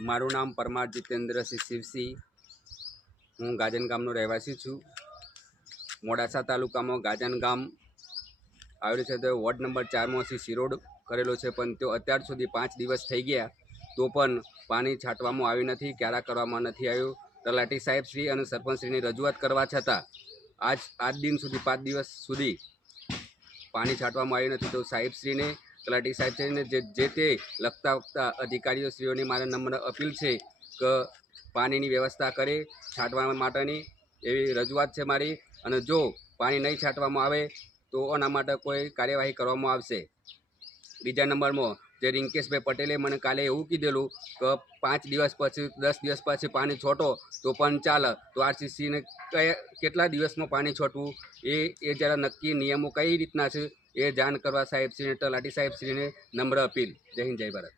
મારું નામ પરમાર જીતેન્દ્રસિંહ શિવસિંહ, હું ગાજન ગામનો રહેવાસી છું। મોડાસા તાલુકામાં ગાજન ગામ આવેલું છે। તો વોર્ડ નંબર 4માંથી સિરોડ કરેલો છે, પણ તે અત્યાર સુધી 5 દિવસ થઈ ગયા તો પણ પાણી છાંટવામાં આવ્યું નથી, ક્યારા કરવામાં નથી આવ્યું। તલાટી સાહેબશ્રી અને સરપંચશ્રીની રજૂઆત કરવા છતાં આજ દિન સુધી 5 દિવસ સુધી પાણી છાંટવામાં આવ્યું નથી। તો સાહેબશ્રીને, તલાટી સાહેબશ્રીને જે તે લગતા અધિકારીઓશ્રીઓની મારે નમ્ર અપીલ છે કે પાણીની વ્યવસ્થા કરે છાંટવા માટેની, એવી રજૂઆત છે મારી। અને જો પાણી નહીં છાંટવામાં આવે તો આના માટે કોઈ કાર્યવાહી કરવામાં આવશે। બીજા નંબરમાં જે રિંકેશભાઈ પટેલે મને કાલે એવું કીધેલું કે 5 દિવસ પછી 10 દિવસ પછી પાણી છોટો તો પણ ચાલે, તો આરસીસીને કેટલા દિવસમાં પાણી છોટવું એ જરા નક્કી નિયમો કઈ રીતના છે એ જાણ કરવા સાહેબશ્રીને, તલાટી સાહેબશ્રીને નમ્ર અપીલ। જય હિન્દ, જય ભારત।